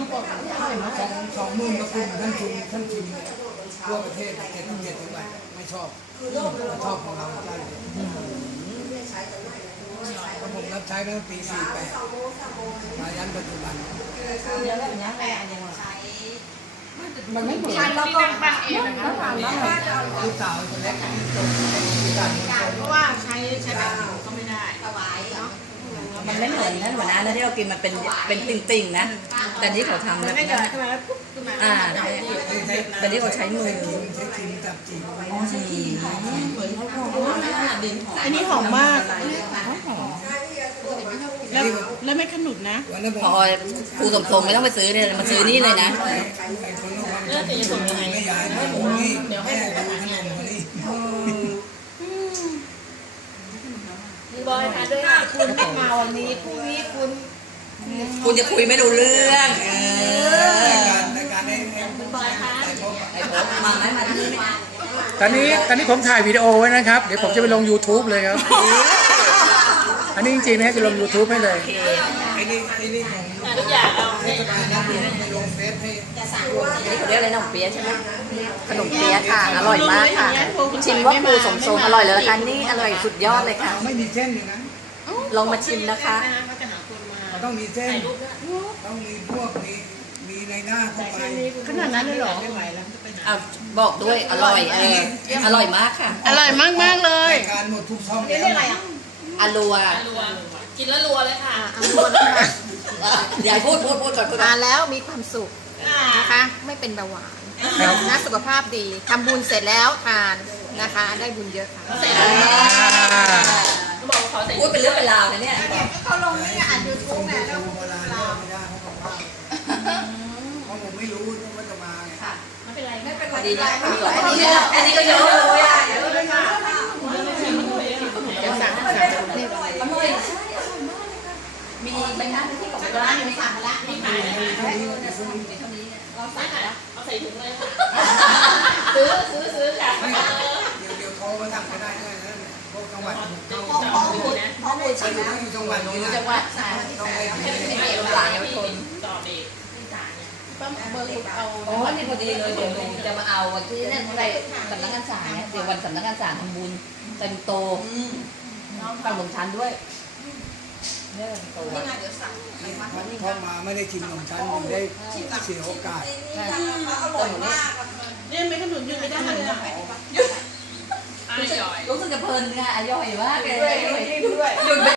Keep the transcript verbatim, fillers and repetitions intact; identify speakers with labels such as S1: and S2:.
S1: องสองหมื่นกว่าคนท่านชิมท่านชิมทั่วประเทศเจ็ดเจ็ดจังหวัดไม่ชอบชอบของเราใช่ผมรับใช้ตั้งแต่ปีสี่แปดมายันปัจจุบัน
S2: เดี๋ยวแบบนี้อะไรอย่างเงี้ยมันไม่เหมือน
S3: แล้วก็ปั้นเองนะคะ
S1: ลูกสาวคนเล็กที่จบที่การ
S3: เพราะว่าใช้ใช้แบบก็ไม่ได้เนาะ
S2: มันไม่เหมือนนั่นเหมือนอันนั้นที่เรากินมันเป็นเป็นติ่งๆนะแต่ที่เขาทำแบบ
S3: ไม่
S2: นั้
S3: เกิด
S2: น
S3: ขึ้นมาแล้วปุ๊บขึ้นมา
S2: อ่าแต่ที่เขาใช้มือ
S1: ใช้ครีมจับจีบ
S2: อ๋อใช่ที่เหมือนเขาหอมดินหอม
S3: อันนี้หอมมากแล้วแล้วไม่ขนุนนะ
S1: วันนั้นผม
S2: พอครูสมทรงไม่ต้องไปซื้อเลยมาซื้อนี่เลยนะ
S1: ไอ้คนละความจำเป็นไม่ย้ายมาผมนี่แม่ดูขนมมานี่
S3: บอยค่ะด้วยคุณไม่มาวันนี้พรุ่งนี้คุณ
S2: คุณจะคุยไม่รู้เรื่องเออ
S1: รายการรายการให้ให้
S3: บอยค่ะ
S1: ให้พบ
S2: ไอ้ผมมาไหมมาที่นี่ไหม
S4: ตอนนี้ตอนนี้ผมถ่ายวิดีโอไว้นะครับเดี๋ยวผมจะไปลง YouTube เลยครับอันนี้จริงๆนะจะลง YouTube ให้เลย
S1: ไอ้นี่ไอ้นี่ของ
S3: ทุกอย่างเอา
S1: รัฐบาลนะไปลงเฟซให้
S2: นี่เขาเรียกอะไรขนมเปี๊ยะใช่ไหมขนมเปี๊ยะค่ะอร่อยมากค่ะชิมว่าครูสมทรงอร่อยเลยละกันนี่อร่อยสุดยอดเลยค่ะ
S1: ไม่มีเส้นเลยนะ
S2: ลองมาชิมนะคะ
S3: เขาจะหาคนมา
S1: มันต้องมีเส้นต้องมีพวกมีมีในหน้าเข้าไป
S3: ขนาดนั้นเลยเหรอไม่ไหวแล้วจะไปหา
S2: อ่ะบอกด้วยอร่อยเอออร่อยมากค่ะ
S3: อร่อยมากมากเลย
S1: รายการหมดทุกช่อง
S3: เรียกอะไรอ่ะ
S2: อรัว
S5: กินแล้วรัวเลยค่ะ
S3: อันรวนนะคะ
S2: อย่าพูดพูดพูดก่อนพูดก่อ
S6: ทาน นแล้วมีความสุขนะคะ ไม่เป็นเบาหวาน
S4: ครับ
S6: นะสุขภาพดีทำบุญเสร็จแล้วทานนะคะ ได้บุญเยอะค่ะ
S4: อ่า
S5: บอกว่าขอใส่
S2: พูดเป็นเรื่องเป็นราวนะเนี่ย
S6: เขาลงนี่อ่านยูทูบ
S1: ไง
S6: นะ
S1: ดูเวลาเลิกไม่ได้เขาบอกว่าเพราะผมไม่รู้ว่าจะมาไง
S5: ไม่เป็นไร
S6: ไม่เป็น
S2: พอ
S6: ไร
S2: ดีนะอันนี้ก็อันนี้ก็เยอะเลยอ่ะเยอะเลยค่ะ
S3: เดี๋ยวสั่งสั่ง
S2: อร่อยใช่อร่อยมากเลยค่ะมีใบหน้าที่ของร้านมีสั่งมาแล้ว
S5: มีขายไหม
S2: เท่านี้เนี่ยเราสั่งแล้ว
S5: เอาใส่ถุงเลยค่ะซื้อซื้อซื้อค่ะ
S1: ไม่เดี๋ยวเดี๋ยวโทรมาสั่งก็ได้ด้วยนะพวกจังหวัดเข้า
S2: ข้อมูลข้อมูลชิมนะ
S1: อยู่จังหวัดนี้นะ
S2: จังหวัดใช่
S1: ต้องให้
S2: ให้เป็นเอกหลานเยาวชน
S5: ต่อเด็กที่จ่ายเนี่ย
S3: เบอร์คุณเอา
S2: โอ้นี่พอดีเลยเดี๋ยวหนูจะมาเอาวันที่เนี่ยไปสำนักงานศาลเนี่ยเดี๋ยววันสำนักงานศาลทำบุญเต็มโตฟังหลวงชันด้วยเนี่ยโต
S6: นี่ไงเดี๋ยวสั่ง
S1: เข้ามาไม่ได้ชิมขนมชั้นยังได้เสียโอกาส
S2: ใช่แต่หนูเนี่ย
S3: เนี่ยไม่ขนุนยืนไม่ได้เลยอ่ะ
S5: อร่อย
S2: รู้สึกจะเพลินไงอร่อยมากเลย
S3: ด้วยด้วย
S2: หยุดไป